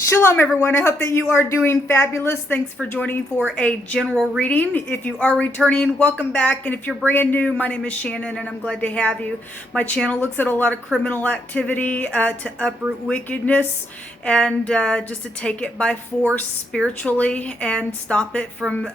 Shalom everyone, I hope that you are doing fabulous. Thanks for joining for a general reading. If you are returning, welcome back. And if you're brand new, my name is Shannon and I'm glad to have you. My channel looks at a lot of criminal activity to uproot wickedness and just to take it by force spiritually and stop it from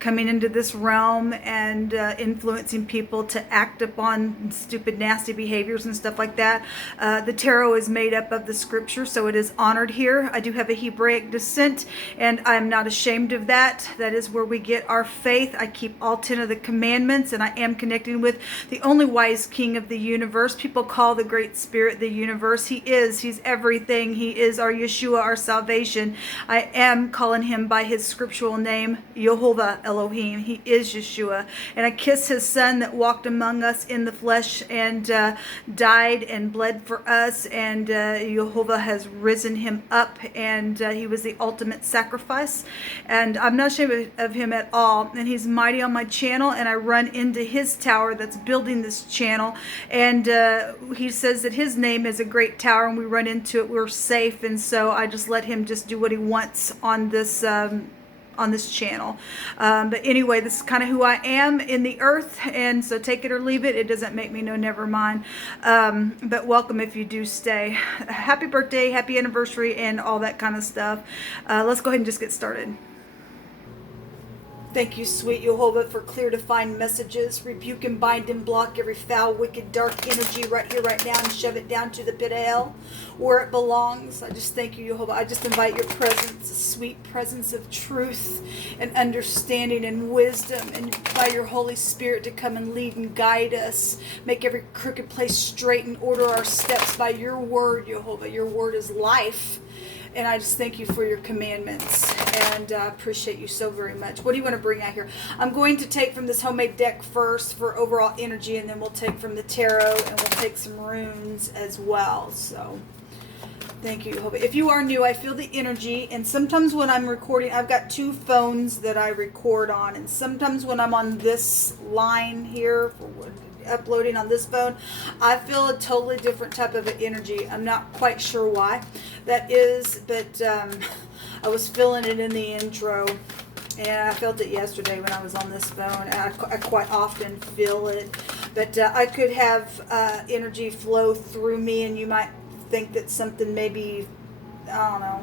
coming into this realm and influencing people to act upon stupid, nasty behaviors and stuff like that. The tarot is made up of the scripture, so it is honored here. I do have a Hebraic descent, and I'm not ashamed of that. That is where we get our faith. I keep all 10 of the commandments, and I am connecting with the only wise king of the universe. People call the Great Spirit the universe. He is. He's everything. He is our Yeshua, our salvation. I am calling him by his scriptural name, Jehovah Elohim. He is Yeshua. And I kiss his son that walked among us in the flesh and died and bled for us, and Jehovah has risen him up, and he was the ultimate sacrifice, and I'm not ashamed of him at all. And he's mighty on my channel, and I run into his tower that's building this channel, and he says that his name is a great tower, and we run into it, we're safe. And so I just let him just do what he wants on this channel. But anyway, this is kind of who I am in the earth, and so take it or leave it. It doesn't make me no never mind. But welcome if you do stay. Happy birthday, happy anniversary, and all that kind of stuff. Let's go ahead and just get started. Thank you, sweet Jehovah, for clear, defined messages. Rebuke and bind and block every foul, wicked, dark energy right here, right now, and shove it down to the pit of hell where it belongs. I just thank you, Jehovah. I just invite your presence, a sweet presence of truth and understanding and wisdom, and by your Holy Spirit to come and lead and guide us. Make every crooked place straight and order our steps by your word, Jehovah. Your word is life. And I just thank you for your commandments, and I appreciate you so very much. What do you want to bring out here? I'm going to take from this homemade deck first for overall energy, and then we'll take from the tarot, and we'll take some runes as well. So thank you, Jehovah. If you are new, I feel the energy, and sometimes when I'm recording, I've got two phones that I record on, and sometimes when I'm on this line here for uploading on this phone, I feel a totally different type of energy. I'm not quite sure why that is, but I was feeling it in the intro, and I felt it yesterday when I was on this phone. I quite often feel it, but I could have energy flow through me, and you might think that something maybe, I don't know,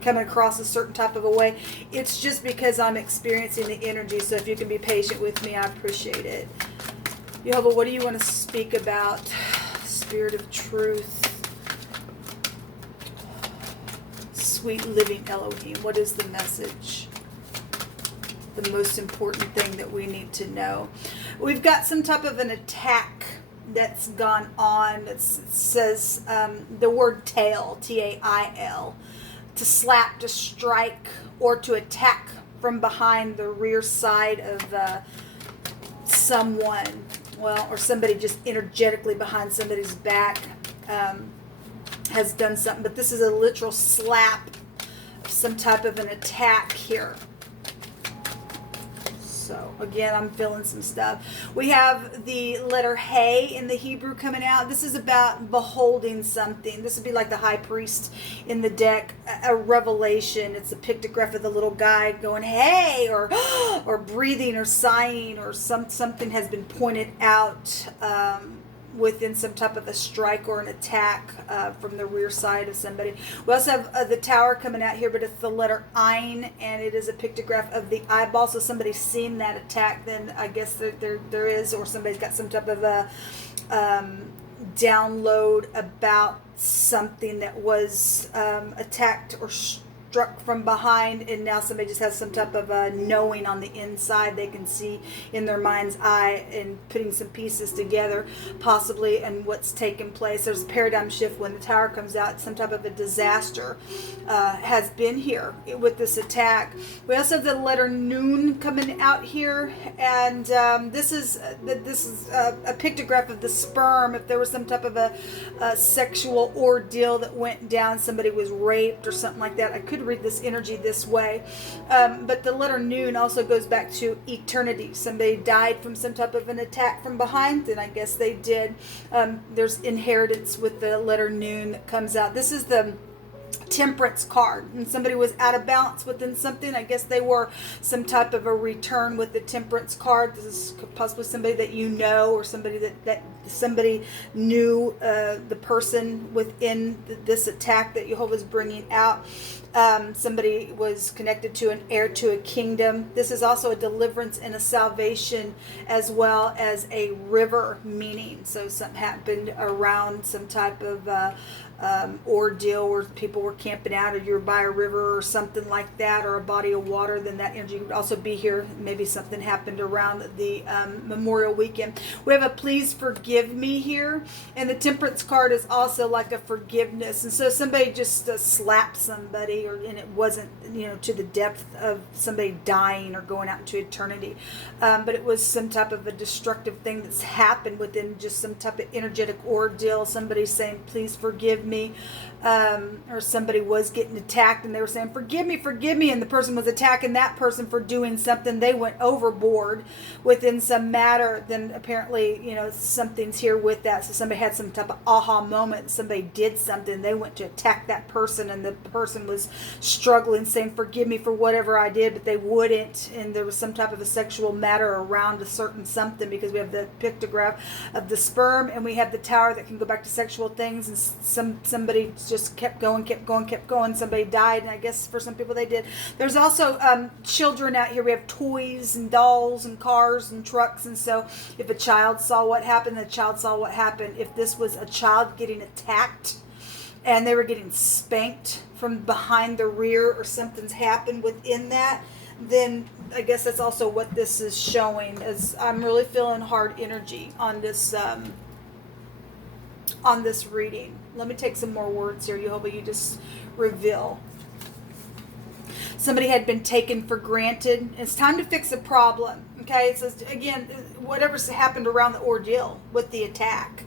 coming across a certain type of a way. It's just because I'm experiencing the energy, so if you can be patient with me, I appreciate it. Jehovah, what do you want to speak about? Spirit of truth. Sweet living Elohim. What is the message? The most important thing that we need to know. We've got some type of an attack that's gone on. It says the word tail, T-A-I-L. To slap, to strike, or to attack from behind the rear side of someone. Well, or somebody just energetically behind somebody's back has done something. But this is a literal slap of some type of an attack here. So, again, I'm feeling some stuff. We have the letter Hey in the Hebrew coming out. This is about beholding something. This would be like the high priest in the deck, a revelation. It's a pictograph of the little guy going, hey, or breathing or sighing, or something has been pointed out within some type of a strike or an attack from the rear side of somebody. We also have the tower coming out here, but it's the letter Ein, and it is a pictograph of the eyeball. So somebody's seen that attack, then I guess there is, or somebody's got some type of a download about something that was attacked or struck from behind, and now somebody just has some type of a knowing on the inside. They can see in their mind's eye and putting some pieces together possibly and what's taken place. There's a paradigm shift when the tower comes out. Some type of a disaster has been here with this attack. We also have the letter Nun coming out here, and this is a pictograph of the sperm. If there was some type of a sexual ordeal that went down, somebody was raped or something like that, I could read this energy this way. But the letter Nun also goes back to eternity. Somebody died from some type of an attack from behind, then I guess they did. There's inheritance with the letter Nun that comes out. This is the Temperance card, and somebody was out of balance within something. I guess they were some type of a return with the Temperance card. This is possibly somebody that you know, or somebody that somebody knew the person within this attack that Jehovah's bringing out. Somebody was connected to an heir to a kingdom. This is also a deliverance and a salvation, as well as a river meaning. So something happened around some type of ordeal where people were camping out, or you're by a river or something like that, or a body of water. Then that energy would also be here. Maybe something happened around the Memorial Weekend. We have a please forgive me here, and the Temperance card is also like a forgiveness. And so somebody just slapped somebody, and it wasn't, to the depth of somebody dying or going out into eternity, but it was some type of a destructive thing that's happened within just some type of energetic ordeal. Somebody saying please forgive me, or somebody was getting attacked and they were saying forgive me, and the person was attacking that person for doing something. They went overboard within some matter. Then apparently something's here with that. So somebody had some type of aha moment. Somebody did something, they went to attack that person, and the person was struggling, saying forgive me for whatever I did, but they wouldn't. And there was some type of a sexual matter around a certain something, because we have the pictograph of the sperm, and we have the tower that can go back to sexual things. And somebody just kept going. Somebody died, and I guess for some people they did. There's also children out here. We have toys and dolls and cars and trucks. And so if a child saw what happened, the child saw what happened. If this was a child getting attacked and they were getting spanked from behind the rear, or something's happened within that, then I guess that's also what this is showing. As I'm really feeling hard energy on this reading. Let me take some more words here. You just reveal. Somebody had been taken for granted. It's time to fix a problem. Okay, it says again, whatever's happened around the ordeal with the attack.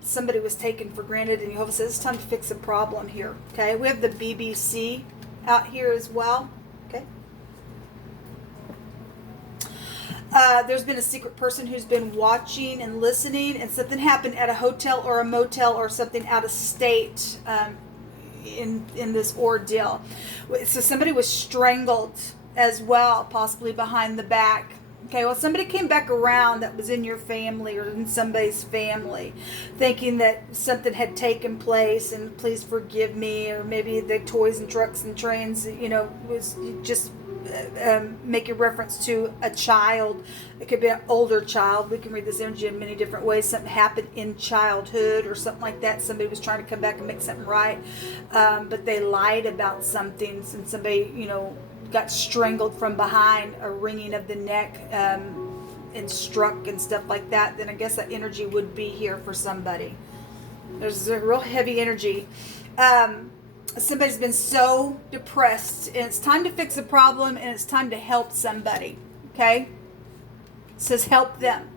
Somebody was taken for granted, and Jehovah says it's time to fix a problem here. Okay, we have the BBC out here as well. Okay. There's been a secret person who's been watching and listening, and something happened at a hotel or a motel or something out of state in this ordeal. So somebody was strangled as well, possibly behind the back. Okay, well, somebody came back around that was in your family or in somebody's family, thinking that something had taken place, and please forgive me, or maybe the toys and trucks and trains, was just making reference to a child. It could be an older child. We can read this energy in many different ways. Something happened in childhood or something like that. Somebody was trying to come back and make something right, but they lied about something, and somebody, got strangled from behind, a wringing of the neck, and struck and stuff like that. Then I guess that energy would be here for somebody. There's a real heavy energy. Somebody's been so depressed, and it's time to fix a problem, and it's time to help somebody. Okay? It says help them.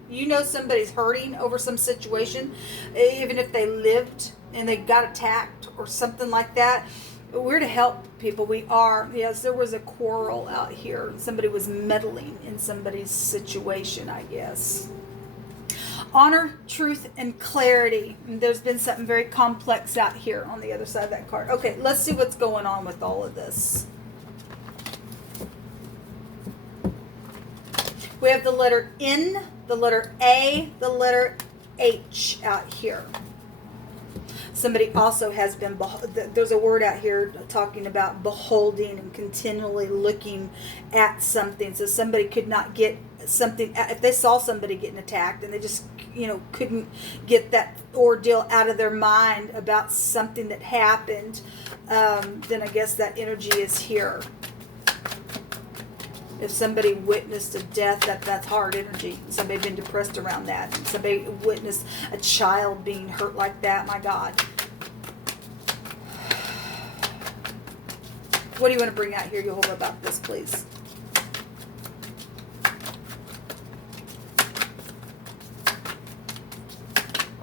Somebody's hurting over some situation, even if they lived and they got attacked or something like that. We're to help people. We are. Yes, there was a quarrel out here. Somebody was meddling in somebody's situation, I guess. Honor, truth, and clarity. And there's been something very complex out here on the other side of that card. Okay, let's see what's going on with all of this. We have the letter N, the letter A, the letter H out here. Somebody also has been, there's a word out here talking about beholding and continually looking at something. So somebody could not get something, if they saw somebody getting attacked and they just, couldn't get that ordeal out of their mind about something that happened, then I guess that energy is here. If somebody witnessed a death, that's hard energy. Somebody been depressed around that. Somebody witnessed a child being hurt like that. My God. What do you want to bring out here, Jehovah, about this, please?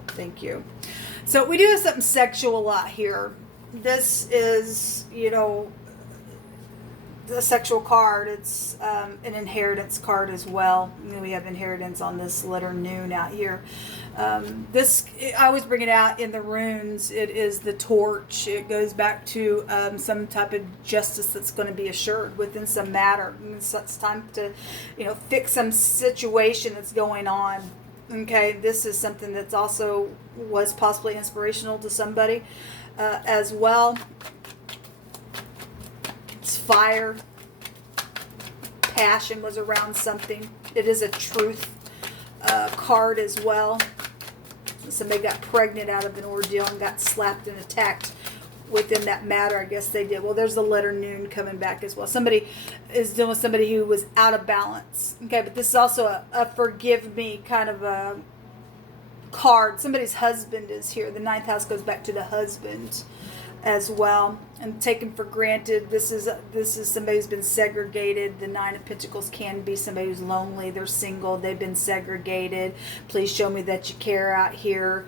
Thank you. So we do have something sexual out here. This is, a sexual card. It's an inheritance card as well. We have inheritance on this letter noon out here. This, I always bring it out in the runes. It is the torch. It goes back to some type of justice that's going to be assured within some matter. It's time to, fix some situation that's going on. Okay, this is something that's also was possibly inspirational to somebody as well. It's fire. Passion was around something. It is a truth card as well. Somebody got pregnant out of an ordeal and got slapped and attacked within that matter. I guess they did. Well, there's the letter noon coming back as well. Somebody is dealing with somebody who was out of balance. Okay, but this is also a forgive me kind of a card. Somebody's husband is here. The ninth house goes back to the husband as well, and taken for granted. This is somebody who's been segregated. The Nine of Pentacles can be somebody who's lonely. They're single. They've been segregated. Please show me that you care out here.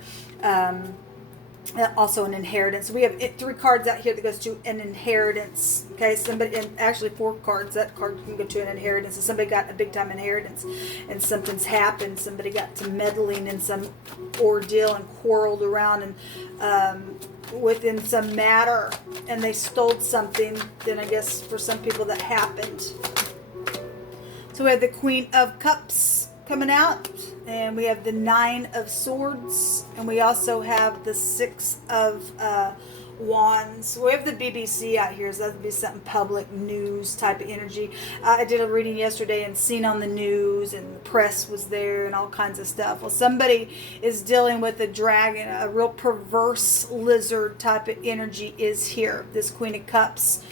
Also an inheritance. We have 3 cards out here that goes to an inheritance. Okay, somebody, and actually 4 cards. That card can go to an inheritance. So somebody got a big time inheritance, and something's happened. Somebody got to meddling in some ordeal and quarreled around and within some matter, and they stole something. Then I guess for some people that happened. So we have the Queen of Cups coming out, and we have the 9 of Swords, and we also have the 6 of Wands. We have the BBC out here, so that would be something public news type of energy. I did a reading yesterday and seen on the news, and the press was there and all kinds of stuff. Well, somebody is dealing with a dragon, a real perverse lizard type of energy is here. This Queen of Cups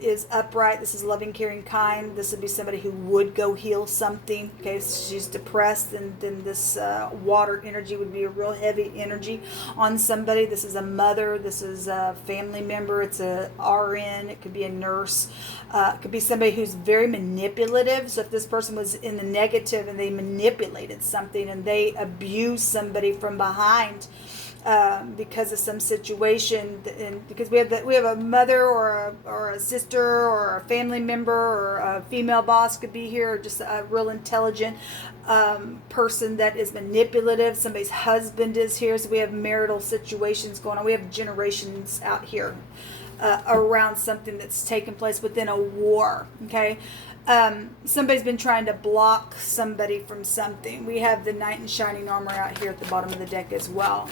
is upright. This is loving, caring, kind. This would be somebody who would go heal something. Okay, so she's depressed, and then this water energy would be a real heavy energy on somebody. This is a mother. This is a family member. It's a RN. It could be a nurse. It could be somebody who's very manipulative. So if this person was in the negative and they manipulated something and they abused somebody from behind, because of some situation, and because we have a mother or a sister or a family member or a female boss could be here, or just a real intelligent person that is manipulative. Somebody's husband is here, so we have marital situations going on. We have generations out here around something that's taken place within a war. Okay. Somebody's been trying to block somebody from something. We have the Knight in Shining Armor out here at the bottom of the deck as well.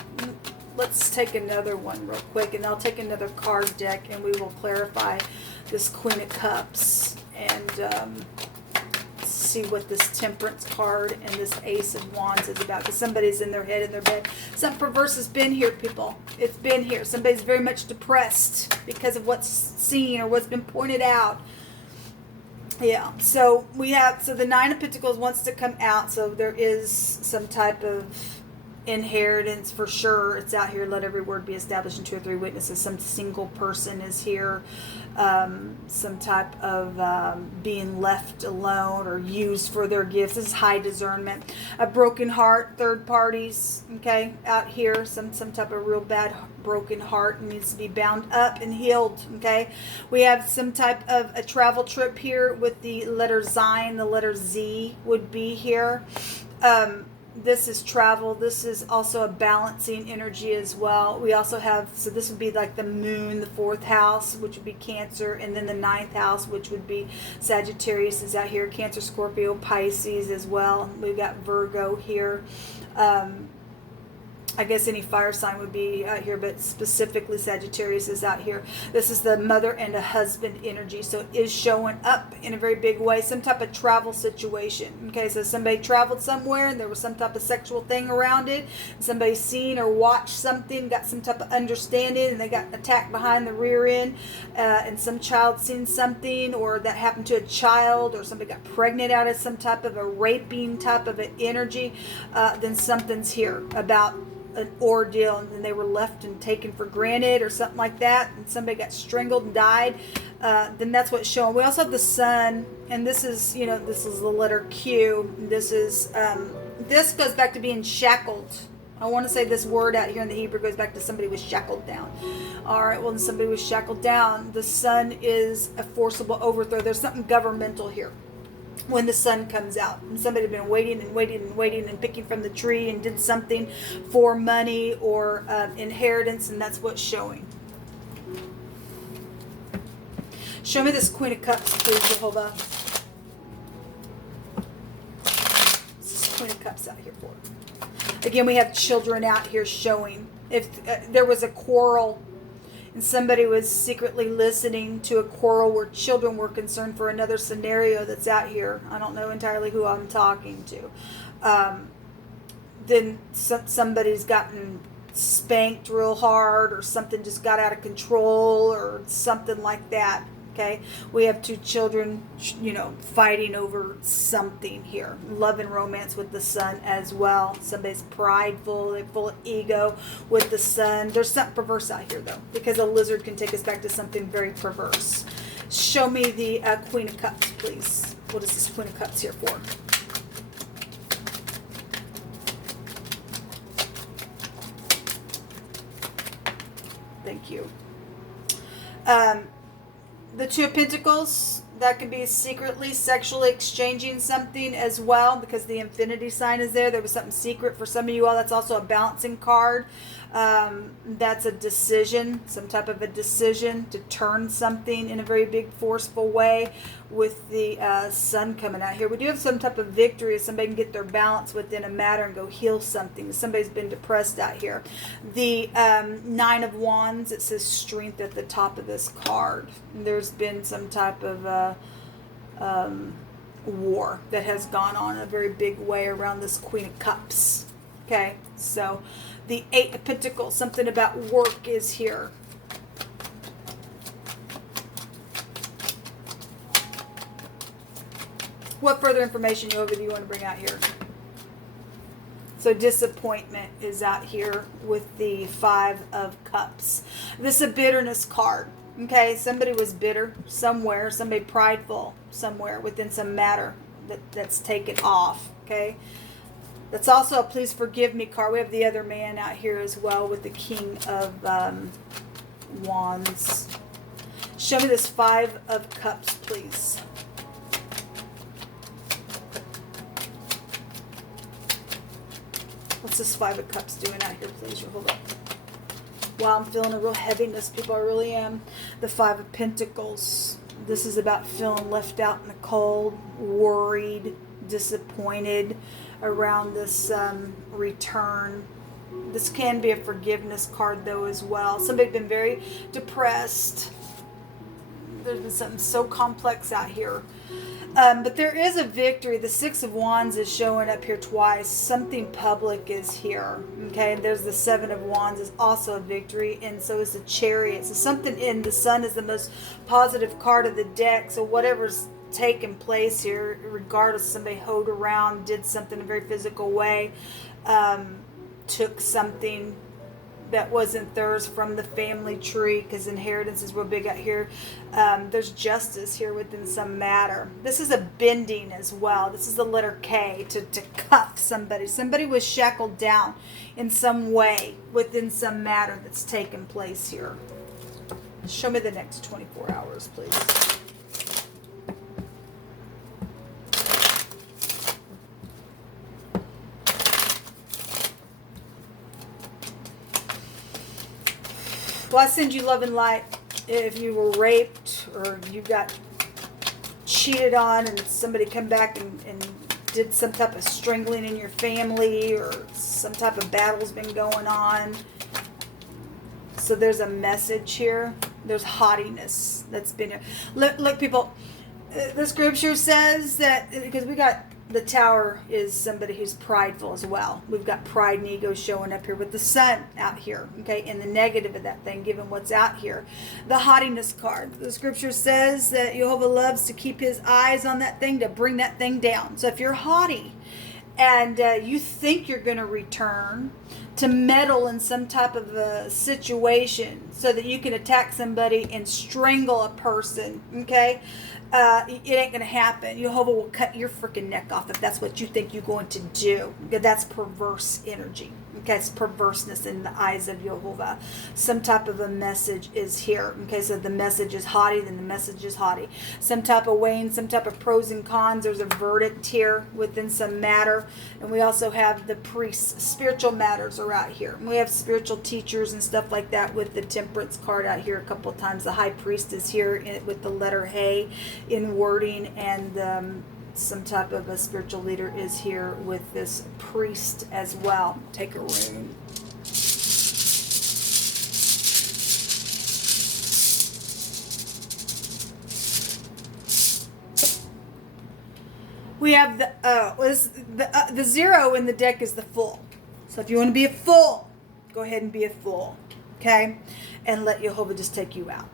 Let's take another one real quick, and I'll take another card deck, and we will clarify this Queen of Cups and see what this Temperance card and this Ace of Wands is about, because somebody's in their head, in their bed. Something perverse has been here, people. It's been here. Somebody's very much depressed because of what's seen or what's been pointed out. Yeah, so we have, so the Nine of Pentacles wants to come out, so there is some type of inheritance for sure. It's out here. Let every word be established in 2 or 3 witnesses. Some single person is here. Some type of being left alone or used for their gifts. This is high discernment. A broken heart, third parties, okay, out here. Some type of real bad broken heart needs to be bound up and healed. Okay, we have some type of a travel trip here with the letter Zion. The letter Z would be here. This is travel. This is also a balancing energy as well. We also have, so this would be like the moon, the 4th house, which would be Cancer, and then the 9th house, which would be Sagittarius is out here, Cancer, Scorpio, Pisces as well. We've got Virgo here. I guess any fire sign would be out here, but specifically Sagittarius is out here. This is the mother and a husband energy, so it is showing up in a very big way. Some type of travel situation. Okay, so somebody traveled somewhere and there was some type of sexual thing around it. Somebody seen or watched something, got some type of understanding, and they got attacked behind the rear end. And some child seen something, or that happened to a child, or somebody got pregnant out of some type of a raping type of an energy. Then something's here about an ordeal, and then they were left and taken for granted or something like that, and somebody got strangled and died. Then that's what's showing. We also have the Sun, and this is, this is the letter Q. This is this goes back to being shackled. I want to say this word out here in the Hebrew goes back to somebody was shackled down. All right, well, when somebody was shackled down, the sun is a forcible overthrow. There's something governmental here when the sun comes out. And somebody had been waiting and waiting and waiting and picking from the tree and did something for money or inheritance, and that's what's showing. Show me this Queen of Cups, please, Jehovah. This is Queen of Cups out here for it. Again, we have children out here showing. If there was a quarrel and somebody was secretly listening to a quarrel where children were concerned for another scenario that's out here, I don't know entirely who I'm talking to, then somebody's gotten spanked real hard or something just got out of control or something like that. Okay, we have two children, fighting over something here. Love and romance with the sun as well. Somebody's prideful, they're full of ego with the sun. There's something perverse out here, though, because a lizard can take us back to something very perverse. Show me the Queen of Cups, please. What is this Queen of Cups here for? Thank you. The Two of Pentacles, that could be secretly sexually exchanging something as well, because the infinity sign is there. There was something secret for some of you all. That's also a balancing card. That's a decision, some type of a decision to turn something in a very big, forceful way with the sun coming out here. We do have some type of victory if somebody can get their balance within a matter and go heal something. Somebody's been depressed out here. The Nine of Wands, it says strength at the top of this card. There's been some type of war that has gone on in a very big way around this Queen of Cups. Okay, so the Eight of Pentacles, something about work is here. What further information, Yoga, do you want to bring out here? So disappointment is out here with the Five of Cups. This is a bitterness card. Okay, somebody was bitter somewhere, somebody prideful somewhere within some matter that's taken off. Okay. That's also a please forgive me card. We have the other man out here as well with the King of Wands. Show me this Five of Cups, please. What's this Five of Cups doing out here, please? Hold up. Wow, I'm feeling a real heaviness, people. I really am. The Five of Pentacles. This is about feeling left out in the cold, worried, disappointed around this return. This can be a forgiveness card, though, as well. Somebody's been very depressed. There's been something so complex out here. But there is a victory. The Six of Wands is showing up here twice. Something public is here. Okay, and there's the Seven of Wands is also a victory, and so is the Chariot. So something in the Sun is the most positive card of the deck. So whatever's taking place here, regardless, somebody hoed around, did something in a very physical way, took something that wasn't theirs from the family tree, because inheritance is real big out here. There's justice here within some matter. This is a bending as well. This is the letter K, to cuff somebody. Somebody was shackled down in some way within some matter that's taken place here. Show me the next 24 hours, please. Well, I send you love and light. If you were raped or you got cheated on and somebody come back and did some type of strangling in your family, or some type of battle's been going on. So there's a message here. There's haughtiness that's been here. Look, people, the scripture says that, because we got the Tower is somebody who's prideful as well. We've got pride and ego showing up here with the Sun out here, okay, and the negative of that thing, given what's out here. The haughtiness card. The scripture says that Jehovah loves to keep his eyes on that thing, to bring that thing down. So if you're haughty and you think you're going to return, to meddle in some type of a situation so that you can attack somebody and strangle a person, okay? It ain't going to happen. Jehovah will cut your freaking neck off if that's what you think you're going to do. That's perverse energy. Okay, it's perverseness in the eyes of Yehovah. Some type of a message is here. Okay, so the message is haughty, then the message is haughty. Some type of weighing, some type of pros and cons. There's a verdict here within some matter. And we also have the priests. Spiritual matters are out here. And we have spiritual teachers and stuff like that with the temperance card out here a couple of times. The high priest is here with the letter Hey in wording, and some type of a spiritual leader is here with this priest as well. Take a rune. We have the 0 in the deck is the Fool. So if you want to be a fool, go ahead and be a fool, okay? And let Yehovah just take you out,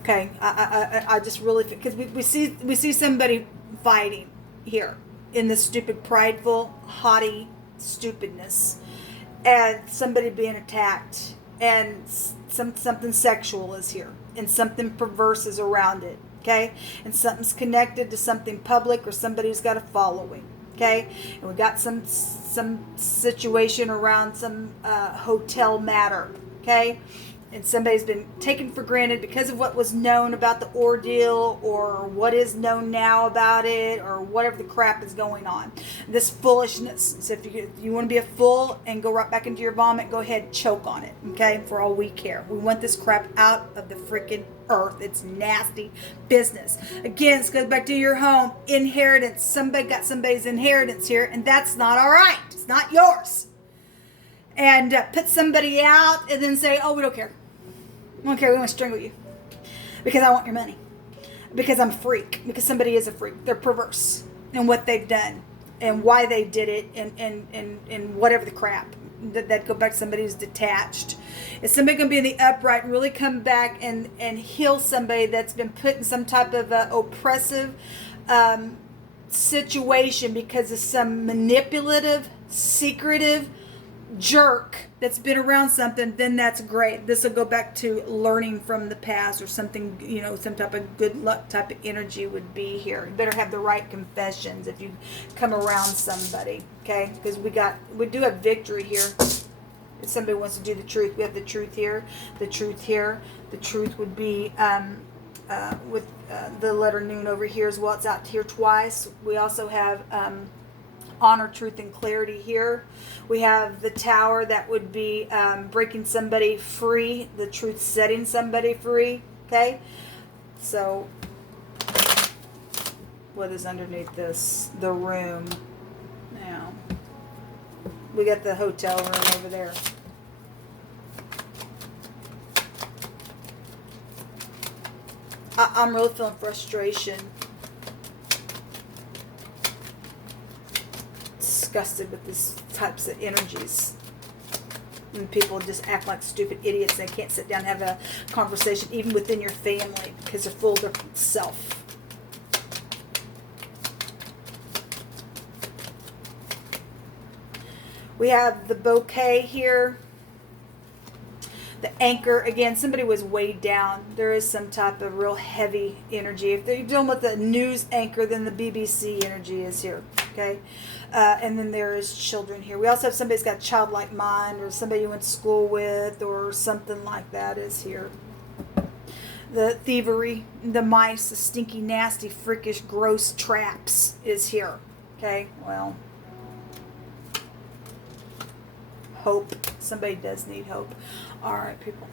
okay? I just really, because we see somebody fighting here in this stupid, prideful, haughty stupidness, and somebody being attacked, and something sexual is here, and something perverse is around it, okay? And something's connected to something public, or somebody who's got a following, okay? And we got some situation around some hotel matter, okay? And somebody's been taken for granted because of what was known about the ordeal, or what is known now about it, or whatever the crap is going on. This foolishness. So if you want to be a fool and go right back into your vomit, go ahead and choke on it, okay? For all we care. We want this crap out of the freaking earth. It's nasty business. Again, this goes back to your home. Inheritance. Somebody got somebody's inheritance here, and that's not all right. It's not yours. And put somebody out and then say, oh, we don't care. We don't care. We want to strangle you because I want your money, because I'm a freak, because somebody is a freak. They're perverse in what they've done and why they did it, and whatever the crap that go back to somebody who's detached. Is somebody going to be in the upright and really come back and heal somebody that's been put in some type of oppressive situation because of some manipulative, secretive jerk that's been around something? Then that's great. This will go back to learning from the past, or something, some type of good luck type of energy would be here. You better have the right confessions if you come around somebody, okay? Because we do have victory here. If somebody wants to do the truth, we have the truth here, the truth here. The truth would be with the letter Noon over here as well. It's out here twice. We also have honor, truth, and clarity here. We have the Tower, that would be breaking somebody free, the truth setting somebody free, okay? So what is underneath this? The room. Now we got the hotel room over there. I'm really feeling frustration. Disgusted with these types of energies, and people just act like stupid idiots. They can't sit down and have a conversation even within your family because they're full of their self. We have the bouquet here, the anchor. Again, somebody was weighed down. There is some type of real heavy energy. If they're dealing with the news anchor, then the BBC energy is here, okay? And then there is children here. We also have somebody who's got a childlike mind, or somebody you went to school with, or something like that is here. The thievery, the mice, the stinky, nasty, freakish, gross traps is here. Okay, well, hope. Somebody does need hope. All right, people.